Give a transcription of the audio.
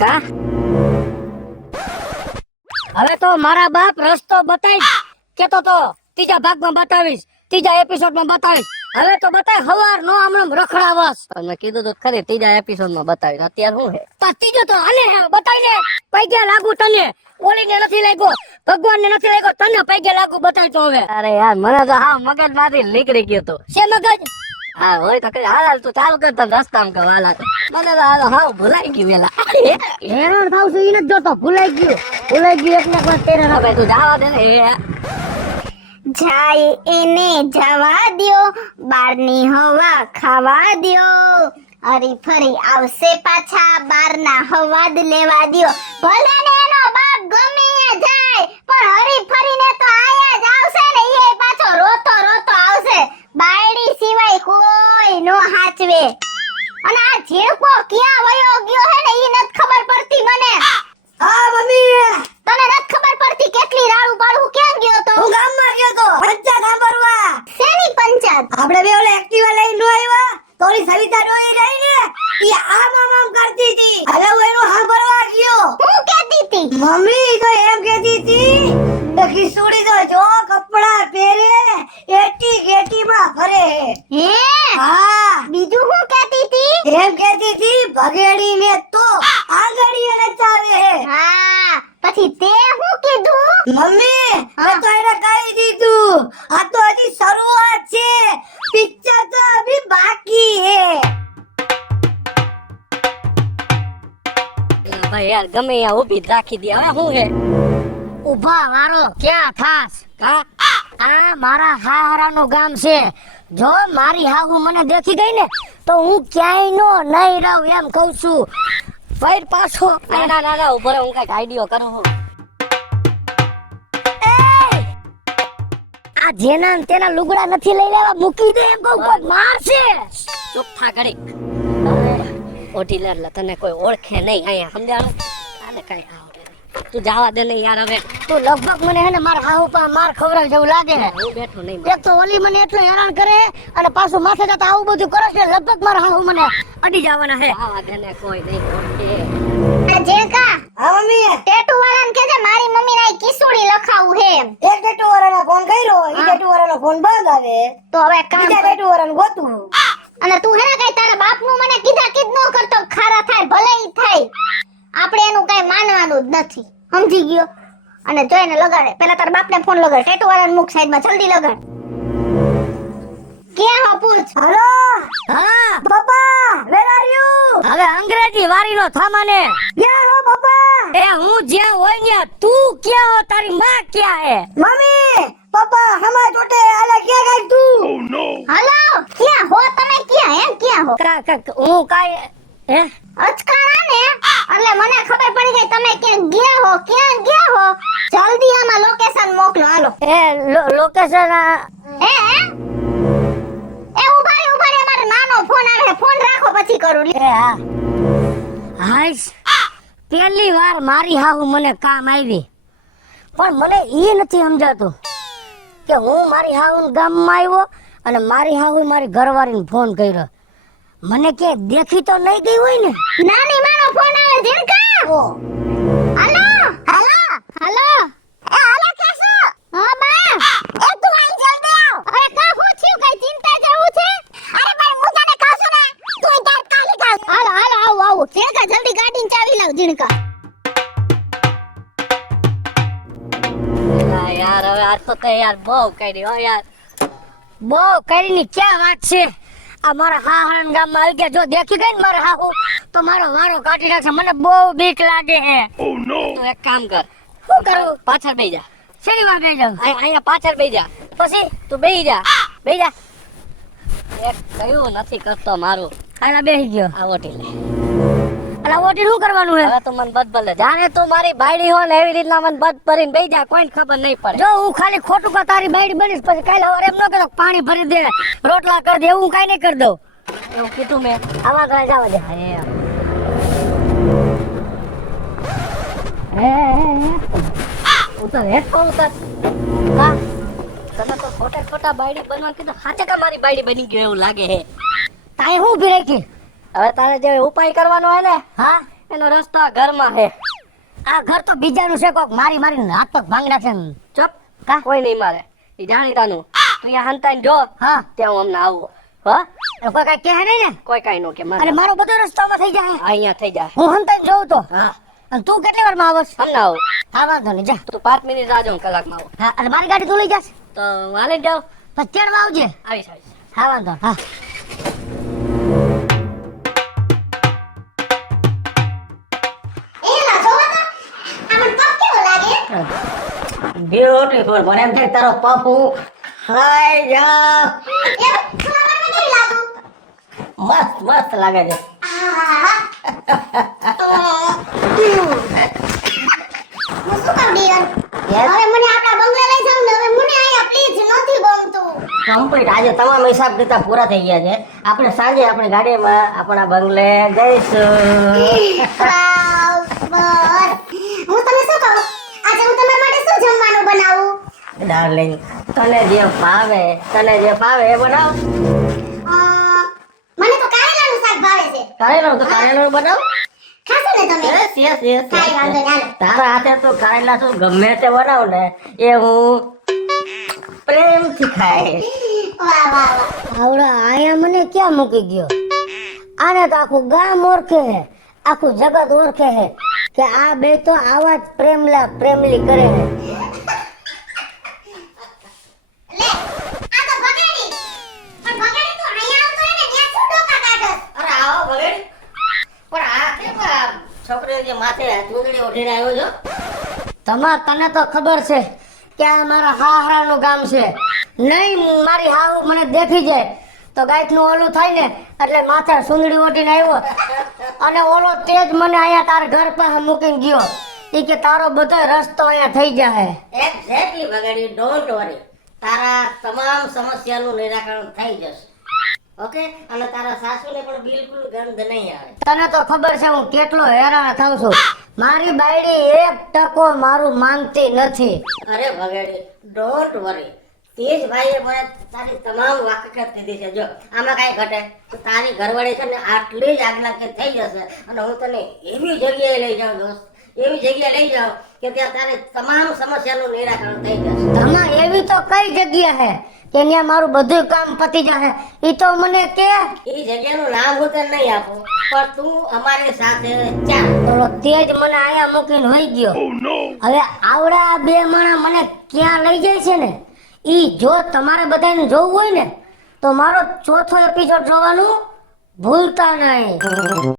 કા હવે તો મારા બાપ રસ્તો બતાવીશ કેતો તો ત્રીજા ભાગમાં બતાવીશ, ત્રીજા એપિસોડમાં બતાવીશ. હવે તો બતાય હવાર નો આમણમ રખડાવસ. મેં કીધું તો ખરી ત્રીજા એપિસોડમાં બતાવીશ. અત્યારે શું હે તો ત્રીજો તો હાલે હે બતાવીને પૈગે લાગુ તને. ઓલીને નથી લાગ્યો, ભગવાનને નથી લાગ્યો, તને પૈગે લાગુ બતાય તો હવે. અરે યાર મને તો હા મગજ માંથી નીકળી ગયો તો. છે મગજ? હા હોય તો કઈ હાલ તું ચાલુ કર તને રસ્તામાં કહું હાલ. મને તો હા ભૂલાઈ ગયું વેલા. હેરાન થાવ છું ઈ નથી જોતો. ભૂલાઈ ગયું એટલે કોઈ તેરે ના ભાઈ તું જવા દે ને. જાય એને જવા દ્યો, બારની હવા ખાવા દ્યો. હરી ફરી આવશે પાછા, બારના હવાદ લેવા દ્યો. ભલે ને એનો બાપ ગમે જાય પણ હરી ફરીને તો આયા જ આવશે ને. એ પાછો રોતો રોતો આવશે. બાયડી સિવાય કોઈ નો હાચવે. અને આ ઝીણકો ક્યાં વયો ગયો હે ને ઈ નથી ખબર પડતી મને. હા મમ્મી, તને નથી ખબર પડતી કેટલી રાડું પાડું ક્યાં ગયો તો? હું ગામમાં ગયો તો પંચાયત સાંભળવા. શેની પંચાયત? આપણે બે ઓલે એક્ટિવા લઈને નો આવ્યા તો ઓલી સવિતા ડોઈ રહી ને ઈ આમ કરતી હતી. હવે હું એનું સાંભળવા ગયો. હું કહેતી હતી? મમ્મી તો એમ કહેતી હતી કે કિશોરી તો જો કપડા પહેરે એટી ગેટીમાં ફરે. હે હા, બીજું હું કહેતી હતી? એમ કહેતી હતી ભગેડીને તો આંગળીએ નચાવે. હા, પછી તે હું કીધું? મમ્મી મેં તો એને કહી દીધું આ તો હજી શરૂઆત છે, પિક્ચર તો અભી બાકી હે. ભાઈ યાર ગમે ત્યાં ઊભી જ રાખી દે. હવે શું હે ઉભા વારો ક્યાં થાસ? આ મારા હાહરાનું ગામ છે. જો મારી હાહુ મને દેખી ગઈ ને તો હું ક્યાંય નો નહીં રહું એમ કહું છું. ફેર પાછો ના ઉભો રહે, હું કઈક આઈડિયો કરું. આ જેના ને તેના લુગડા નથી લઈ લેવા, મૂકી દે એમ કહું. કોઈ મારશે. ચૂપ થા ઘડીક. ઓઢી લે એટલે તને કોઈ ઓળખે નહીં અહીંયા, સમજાણું? આને કઈ આવડે નહીં. તું જવા દે ને યાર. હવે તું લગભગ મને હે ને મારા હાહુ પર માર ખવડાવ જેવું લાગે છે. હું બેઠો નહીં. એક તો ઓલી મને એટલો હેરાન કરે અને પાછું માથે જતા આવું બધું કરે છે. લગભગ મારા હાહુ મને અડી જવાના છે. જવા દે ને કોઈ નહીં ઓળખે. આ જેકા હા મમ્મી, ટેટુ વાળાને કહેજે મારી મમ્મીને આ કિસુડી લખાવું હે. એક ટેટુ વાળાનો ફોન કર્યો, ઈ ટેટુ વાળાનો ફોન બંધ આવે તો હવે કામ બીજા કર. ટેટુ વાળાને ગોતું. અને તું હે ને કઈ તારા બાપનું મને કીધા કીધ ન કરતો. ખારા થાય ભલે ઈ થાય, આપણે એનું કઈ માનવાનું જ નથી. સમજી ગયો? અને જોઈને લગાડે. પેલા તારા બાપને ફોન લગાડ. ટેટુ વાળાને મુક સાઈડમાં, જલ્દી લગાડ. ક્યાં હો પૂછ? હેલો હા પપ્પા, વેર આર યુ? હવે અંગ્રેજી વારીનો થામાને. ક્યાં હો પપ્પા? એ હું જ્યાં હોય ને તું ક્યાં હો? તારી માં ક્યાં હે? મમ્મી પપ્પા હમા ચોટે આલા ક્યાં ગાય તું? હલો, ક્યાં હો તમે? ક્યાં એમ ક્યાં હો? હું કાઈ હે અચકાણા ને એટલે મને ખબર પડી ગઈ તમે ક્યાં ગયા હો. ક્યાં ગયા હો? જલ્દી આમાં લોકેશન મોકલો. હાલો. એ લોકેશન હે એ ઉભા રે મારો નાનો ફોન આવે છે. ફોન રાખો પછી કરું. એ હા હાઈસ પહેલી વાર મારી હાહુ મને કામ આવી, પણ મને એ નથી સમજાતું કે હું મારી હાહુ ગામમાં આવ્યો અને મારી હાહુ મારી ઘરવાળીને ફોન કર્યો. મને કે દેખી તો નહીં ગઈ હોય ને. નાની માનો ફોન આવે ઝીણકા. ઓ હાલો હાલો હાલો એ હાલો કેસો? હા બા એ તું આઈ જલ્દી આવ. અરે કા હું થયું? કઈ ચિંતા જેવું છે? અરે ભાઈ હું તને કહું છું ને તું તાર કાલી કાલ. હાલો હાલો આવું ઝીણકા જલ્દી ગાડીની ચાવી લાવ ઝીણકા. એલા યાર હવે આ તો તે યાર બહુ કરી હો યાર, બહુ કરીને ક્યાં વાત છે. આ મારા હાહરાના ગામમાં આવી ગયા. જો દેખી ગઈ ને મારા હાહુ તો મારો વારો કાઢી નાખશે. મને બહુ બીક લાગે છે. તું એક કામ કર. શું કરું? પાછળ બેહી જા. શેની માં બેહી જાઉં? અહીંયા પાછળ બેહી જા. પછી તું બેહી જા. એક કયું નથી કરતો મારું. આલા બેહી ગયો. આ ઓટી લે. અલા ઓટી શું કરવાનું હે? હવે તો મને બદબલે. જાણે તું મારી બાયડી હો ને એવી રીતના મને બદ ભરીને બેહી જા. કોઈને ખબર નહીં પડે. જો હું ખાલી ખોટું કા તારી બાયડી બનીશ પછી કાલે સવારે એમ ન કહેતો પાણી ભરી દે, રોટલા કરી દે, એવું કાઈ નહીં કરી દઉં. એવું કીધું મેં. આવા ઘરે જવા દે. ઉતર હેઠો ઉતર. હા તને તો ખોટા બાયડી બનવાનું કીધું. સાચે કા મારી બાયડી બની ગયો એવું લાગે હે. તાય હું ઉભી રાખી. હવે તારે જે ઉપાય કરવાનો હોય ને, હા એનો રસ્તો આ ઘરમાં છે. આ ઘર તો બીજાનું છે, કોક મારી મારીને હાથ પગ ભાંગી નાખે ને. ચપ, કા? કોઈ નહીં મારે. ઈ જાણીતાનું. તું અહીંયા હંતાઈને જો, હા ત્યાં હું હમણાં આવું. હા? એટલે કોઈ કઈ કહે નહીં ને. કોઈ કાંઈ નો કે મારે. અને મારો બધો રસ્તામાં થઈ જાય. અહીંયા થઈ જાય. હું હંતાઈને જોઉં તો. હા, અને તું કેટલી વારમાં આવસ? હમણાં આવું. હા વાંધો નહીં, જા. તું 5 મિનિટ રાહ જો, હું કલાકમાં આવું. હા, અને મારી ગાડી તું લઈ જાશ. તો હાલે જાવ. પછી તેડવા આવજે. આવીશ. હા વાંધો નહીં. હા. એલા જોવો તો આમણ પગ કેવો લાગે? બ્યુટીફુલ. મને એમ થાય તારો પપ હું હાય જા. એ ખાવામાં કેવી લાગુ? મસ્ત મસ્ત લાગે છે. આહાહા. હું શું કહું ડિયર? Yes? હવે મને આપણા બંગલા લઈ જાવ ને, હવે મને અહીંયા પ્લીઝ નથી ગમતું. કમ્પ્લીટ. આજે તમામ હિસાબ કિતાબ પૂરા થઈ ગયા છે. આપણે સાંજે આપણી ગાડીમાં આપણા બંગલે જઈશું. બરાબર. હું તમને શું કહું? આજે હું તમારા માટે શું જમવાનું બનાવું? ડાર્લિંગ, તને જે ભાવે એ બનાવ. મને તો કારેલાનું શાક ભાવે છે. કારેલાનું તો કારેલાનું બનાવ. ખાશો ને તમે? યસ યસ કાંઈ વાંધો નહીં, હાલો. તારા હાથે તો કારેલા તો ગમે તે બનાવ ને એ હું પ્રેમથી ખાઈશ. વાહ વાહ વાહ. આવડા આયા મને ક્યાં મૂકી ગયો? આને તો આખું ગામ ઓળખે હે, આખું જગત ઓળખે હે કે આ બે તો આવા જ પ્રેમલી કરે હે. લે, આ તો બગાડી. પણ બગાડી તો અહીંયા આવતો હોય ને, ત્યાં શું ડોકા કાઢસ? અરે આવો ભગેડી. પણ આ કેમ આ છોકરીઓ જે માથે ચૂંદડી ઓઢીને આવ્યો છો? તને તો ખબર છે કે આ મારા હાહરાનું ગામ છે. નહીં મારી હાહુ મને દેખી જાય તો ગાયકનું ઓલું થાય ને એટલે માથે સુંદડી ઓઢીને આવ્યો. અને ઓલો તેજ મને અહીંયા તારા ઘર પાસે મૂકીને ગયો. ઈ કે તારો બધો રસ્તો અહીંયા થઈ જાય. એક્ઝેક્ટલી ભગેડી, ડોન્ટ વરી. તારા તમામ સમસ્યાનું નિરાકરણ થઈ જશે. ઓકે, અને તારા સાસુને પણ બિલકુલ ગંધ નહીં આવે. તને તો ખબર છે હું કેટલો હેરાન થાઉં છું. મારી બાયડી 1% મારું માનતી નથી. અરે ભગેડી, ડોન્ટ વરી. તેજ ભાઈએ મને તારી તમામ વાકેફ દીધી છે. જો આમાં કાંઈ ઘટે તો તારી ઘરવાળી છે ને આટલી જ આગલા કે થઈ જશે. અને હું તને એવી જગ્યાએ લઈ જાઉં દોસ્ત, એવી જગ્યાએ લઈ જાઉં કે ત્યાં તારી તમામ સમસ્યાનું નિરાકરણ થઈ જશે. આમાં એવી તો કઈ જગ્યા હે કે ત્યાં મારું બધું કામ પતી જશે? ઈ તો મને કે એ જગ્યાનું નામ હું તને નહીં આપું, પણ તું અમારી સાથે ચાલ. બોલો, તેજ મને આયા મૂકીને હોઈ ગયો. હવે આવડા બે માણસ મને ક્યાં લઈ જાય છે ને, ઈ જો તમારે બધાને જોવું હોય ને તો મારો ચોથો એપિસોડ જોવાનું ભૂલતા નહીં.